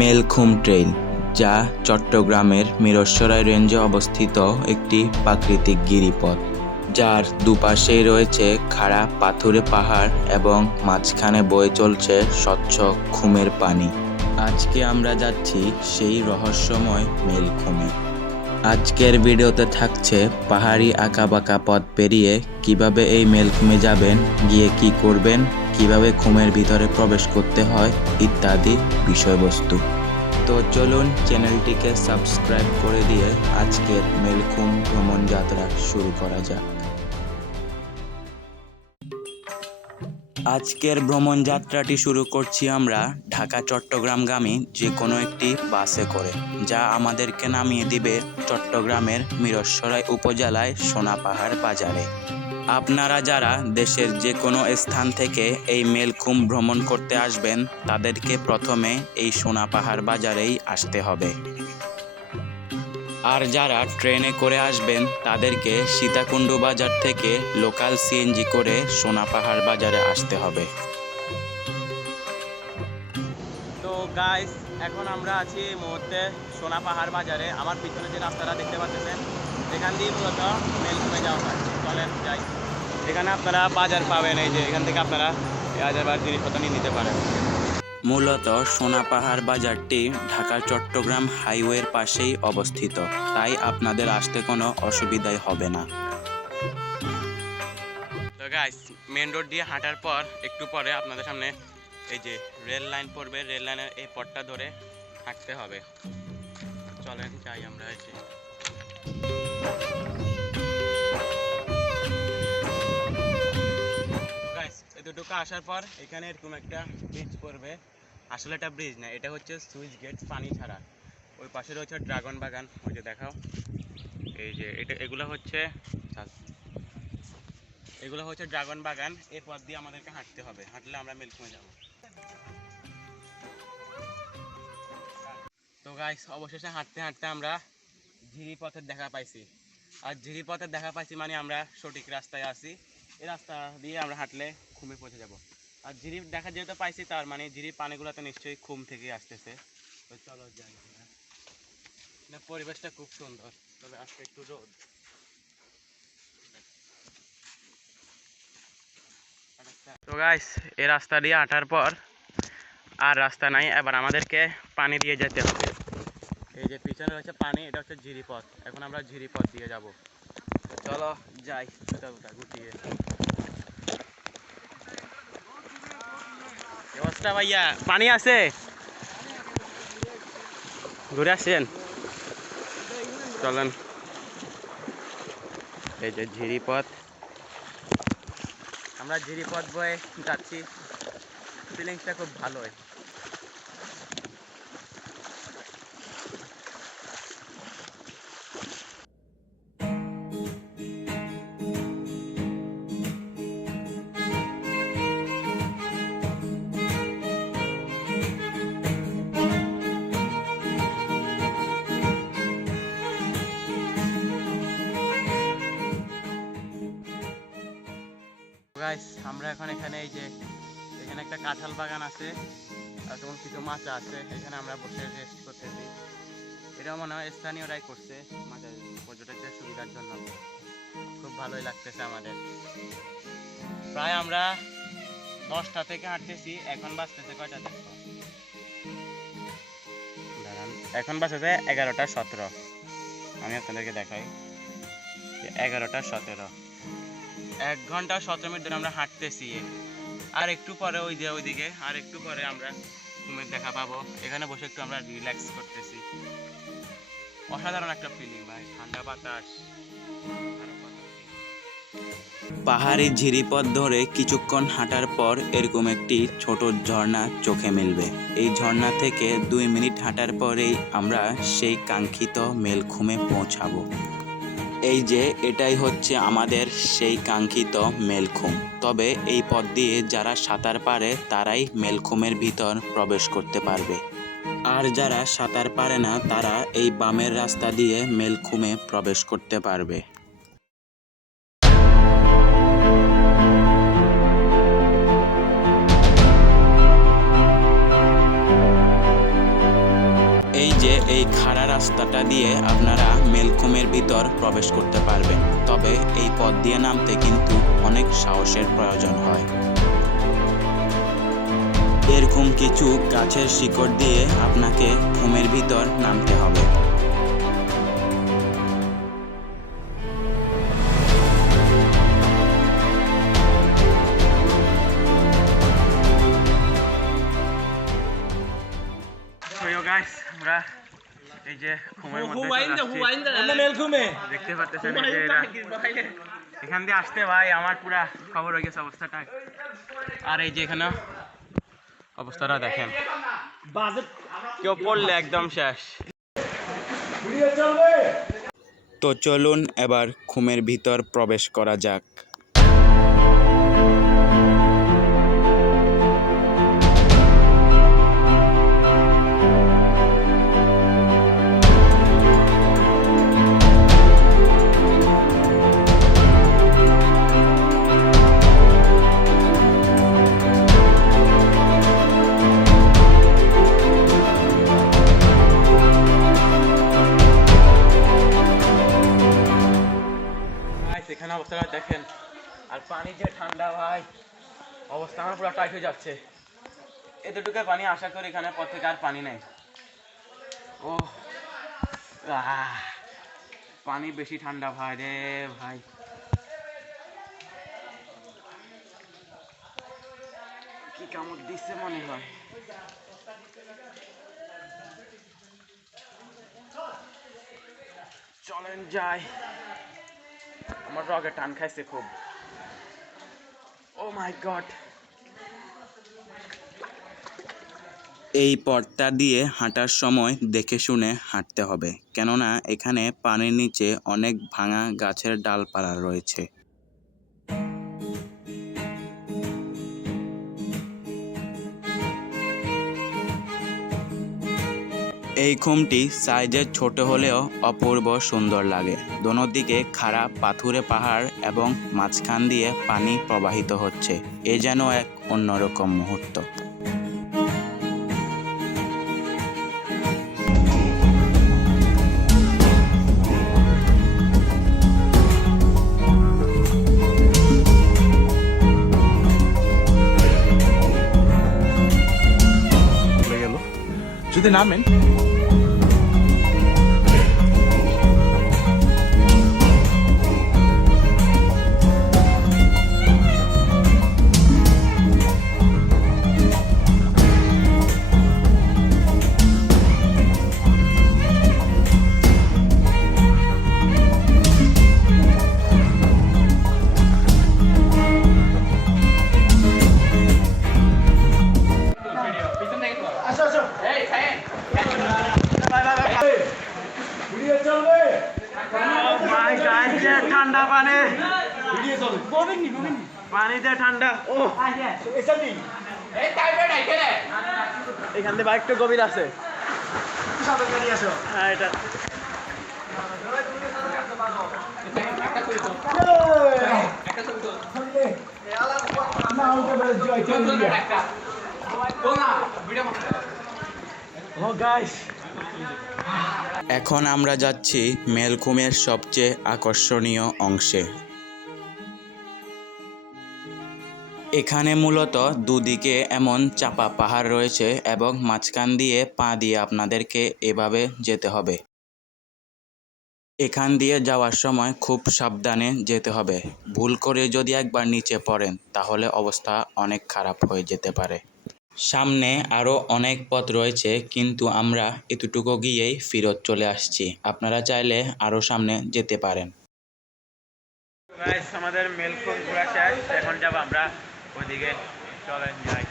Melkhum trail, যা চট্টগ্রামের মিরসরাই রেঞ্জে অবস্থিত একটি প্রাকৃতিক গিরিপথ। যার দুপাশেই রয়েছে খাড়া পাথুরে পাহাড় এবং মাঝখানে বয়ে চলছে স্বচ্ছ খুমের পানি। আজকে আমরা যাচ্ছি সেই রহস্যময় মেলখুমে। আজকের ভিডিওতে থাকছে পাহাড়ি আঁকা বাঁকা পথ পেরিয়ে কীভাবে এই মেলখুমে যাবেন, গিয়ে কি করবেন কীভাবে খুমের ভিতরে প্রবেশ করতে হয় ইত্যাদি বিষয়বস্তু। তো চলুন চ্যানেলটিকে সাবস্ক্রাইব করে দিয়ে আজকের মেলখুম ভ্রমণ যাত্রা শুরু করা যাক। আজকের ভ্রমণ যাত্রাটি শুরু করছি আমরা ঢাকা, চট্টগ্রামগামী যে কোনো একটি বাসে করে, যা আমাদেরকে নামিয়ে দিবে চট্টগ্রামের মিরসরাই উপজেলায় সোনাপাহাড় বাজারে। আপনারা যারা দেশের যে কোনো স্থান থেকে এই মেলকুম ভ্রমণ করতে আসবেন, তাদেরকে প্রথমে এই সোনাপাহাড় বাজারেই আসতে হবে। আর যারা ট্রেনে করে আসবেন, তাদেরকে সীতাকুণ্ডু বাজার থেকে লোকাল সিএনজি করে সোনাপাহাড় বাজারে আসতে হবে। তো গাইস এখন আমরা আছি এই মুহূর্তে সোনা পাহাড় বাজারে। আমার পিছনে যে রাস্তাটা দেখতে পাচ্ছেন, এখান দিয়ে মূলত মেলকুমে যাওয়া হয়। চলেন যাই। এখানে আপনারা বাজার পাবেন এই যে এখান থেকে আপনারা হাজার বার জিনিসপত্র নিয়ে নিতে পারেন। মূলত সোনাপাহাড় বাজারটি ঢাকা চট্টগ্রাম হাইওয়ের পাশেই অবস্থিত। তাই আপনাদের আসতে কোনো অসুবিধাই হবে না। তো গাইস মেন রোড দিয়ে হাঁটার পর একটু পরে আপনাদের সামনে এই যে রেল লাইন পড়বে রেল লাইনের এই পথটা ধরে হাঁটতে হবে। চলেন যাই আমরা এই এতটুকু আসার পর এখানে এরকম একটা ব্রিজ পড়বে। আসলে এটা ব্রিজ না, এটা হচ্ছে সুইচ গেট পানি ছাড়া। ওই পাশে রয়েছে ড্রাগন বাগান, ওই যে দেখাও। এই যে, এটা, এগুলো হচ্ছে এগুলো হচ্ছে ড্রাগন বাগান এর পথ দিয়ে আমাদেরকে হাঁটতে হবে। হাঁটলে আমরা মিল্কমে যাব। তো গাইস অবশেষে হাঁটতে হাঁটতে আমরা ঝিরি পথের দেখা পাইছি। আর ঝিরি পথের দেখা পাইছি মানে আমরা সঠিক রাস্তায় আছি। এই রাস্তা দিয়ে আমরা হাঁটলে খুমে পৌঁছে যাব। আর ঝিরি দেখা যেহেতু পাইছি তার মানে ঝিরির পানিগুলো তো নিশ্চয়ই খুম থেকে আসতেছে। তো চলো যাই। না, পরিবেশটা খুব সুন্দর। তবে আজকে একটু রোদ। তো গাইস এই রাস্তা দিয়ে আটার পর আর রাস্তা নাই, এবার আমাদেরকে পানি দিয়ে যেতে হবে। এই যে পিছনে রয়েছে পানি, এটা হচ্ছে ঝিরিপথ এখন আমরা ঝিরিপথ দিয়ে যাব। চলো যাই গুটিয়ে। অবস্থা ভাইয়া? পানি আছে? ঘুরে আসছেন চলেন। এই যে ঝিরিপথ। আমরা ঝিরিপথ বয়ে যাচ্ছি। ফিলিংসটা খুব ভালোই গাইস আমরা এখন এখানে এই যে, এখানে একটা কাঁঠাল বাগান আছে, আর তখন কিছু মাচা আছে, এখানে আমরা বসে রেস্ট করতেছি। এটা মনে হয় স্থানীয়রাই করছে আমাদের পর্যটকদের সুবিধার জন্য। খুব ভালোই লাগতেছে আমাদের। প্রায় আমরা দশটা থেকে হাঁটতেছি, এখন বাজতেছে কয়টা দেখো? এখন বাজতেছে এগারোটা সতেরো। আমি আপনাদেরকে দেখাই এগারোটা সতেরো। এক ঘণ্টা সতেরো মিনিট ধরে আমরা হাঁটতেছি। আর একটু পরে ওই যে ওইদিকে, আর একটু পরে আমরা ঘুমের দেখা পাবো। এখানে বসে একটু আমরা রিল্যাক্স করতেছি। অসাধারণ একটা ফিলিং ভাই, ঠান্ডা বাতাস। পাহাড়ি ঝিরিপথ ধরে কিছুক্ষণ হাঁটার পর এরকম একটি ছোট ঝর্ণা চোখে মিলবে। এই ঝর্ণা থেকে দুই মিনিট হাঁটার পরেই আমরা সেই কাঙ্ক্ষিত মেলখুমে পৌঁছাবো। এই যে, এটাই হচ্ছে আমাদের সেই কাঙ্ক্ষিত মেলখুম। তবে এই পথ দিয়ে যারা সাঁতার পারে, তারাই মেলখুমের ভিতর প্রবেশ করতে পারবে। আর যারা সাঁতার পারে না, তারা এই বামের রাস্তা দিয়ে মেলখুমে প্রবেশ করতে পারবে। রাস্তাটা দিয়ে আপনারা মেলকুমের ভিতর প্রবেশ করতে পারবেন। তবে এই পথ দিয়ে নামতে কিন্তু অনেক সাহসের প্রয়োজন হয়। এরকম কিছু গাছের শিকড় দিয়ে আপনাকে ঘুমের ভিতর নামতে হবে। এই যে ঘুমের মধ্যে দেখতে পাচ্ছেন এই যে এরা। এখান দিয়ে আসতে ভাই আমার পুরা খবর হয়ে গেছে অবস্থাটা। আর এই যে এখানে অবস্থাটা দেখেন। কেউ পড়লে একদম শেষ। তো চলুন এবার ঘুমের ভিতর প্রবেশ করা যাক। পানি যে ঠান্ডা ভাই। অবস্থা আমার পুরো টাইট হয়ে যাচ্ছে। এতটুকু পানি আশা করি এখানে পর থেকে আর পানি নেই। ও পানি বেশি ঠান্ডা ভাই রে ভাই। কি কামড় দিচ্ছে মনে হয়। চলেন যাই। আমার রগে টান খাইছে খুব। ও মাই গড এই পথটা দিয়ে হাঁটার সময় দেখে শুনে হাঁটতে হবে। কেননা এখানে পানির নিচে অনেক ভাঙা গাছের ডালপালা রয়েছে। এই খুমটি সাইজে ছোট হলেও অপূর্ব সুন্দর লাগে। দোনো দিকে খাড়া পাথুরে পাহাড় এবং মাঝখান দিয়ে পানি প্রবাহিত হচ্ছে। এ যেন এক অন্যরকম মুহূর্ত। যদি নামেন। ঠান্ডা। ও একটু গভীর আছে। হ্যাঁ এখন আমরা যাচ্ছি মেলকুমের সবচেয়ে আকর্ষণীয় অংশে। এখানে মূলত দুদিকে এমন চাপা পাহাড় রয়েছে এবং মাঝখান দিয়ে পা দিয়ে আপনাদেরকে এভাবে যেতে হবে। এখান দিয়ে যাওয়ার সময় খুব সাবধানে যেতে হবে। ভুল করে যদি একবার নিচে পড়েন, তাহলে অবস্থা অনেক খারাপ হয়ে যেতে পারে। সামনে আরও অনেক পথ রয়েছে, কিন্তু আমরা এতটুকু গিয়েই ফিরত চলে আসছি। আপনারা চাইলে আরও সামনে যেতে পারেন। আমাদের মেলফোন ঘোরা শেষ। এখন যাব আমরা ওইদিকে চলেন যাই।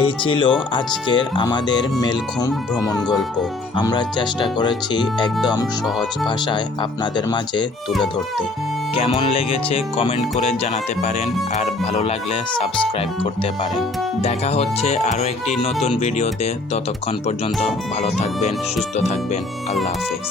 এই ছিল আজকের আমাদের মেলখুম ভ্রমণ গল্প। আমরা চেষ্টা করেছি একদম সহজ ভাষায় আপনাদের মাঝে তুলে ধরতে। কেমন লেগেছে কমেন্ট করে জানাতে পারেন আর ভালো লাগলে সাবস্ক্রাইব করতে পারেন। দেখা হচ্ছে আরও একটি নতুন ভিডিওতে। ততক্ষণ পর্যন্ত ভালো থাকবেন, সুস্থ থাকবেন। আল্লাহ হাফেজ।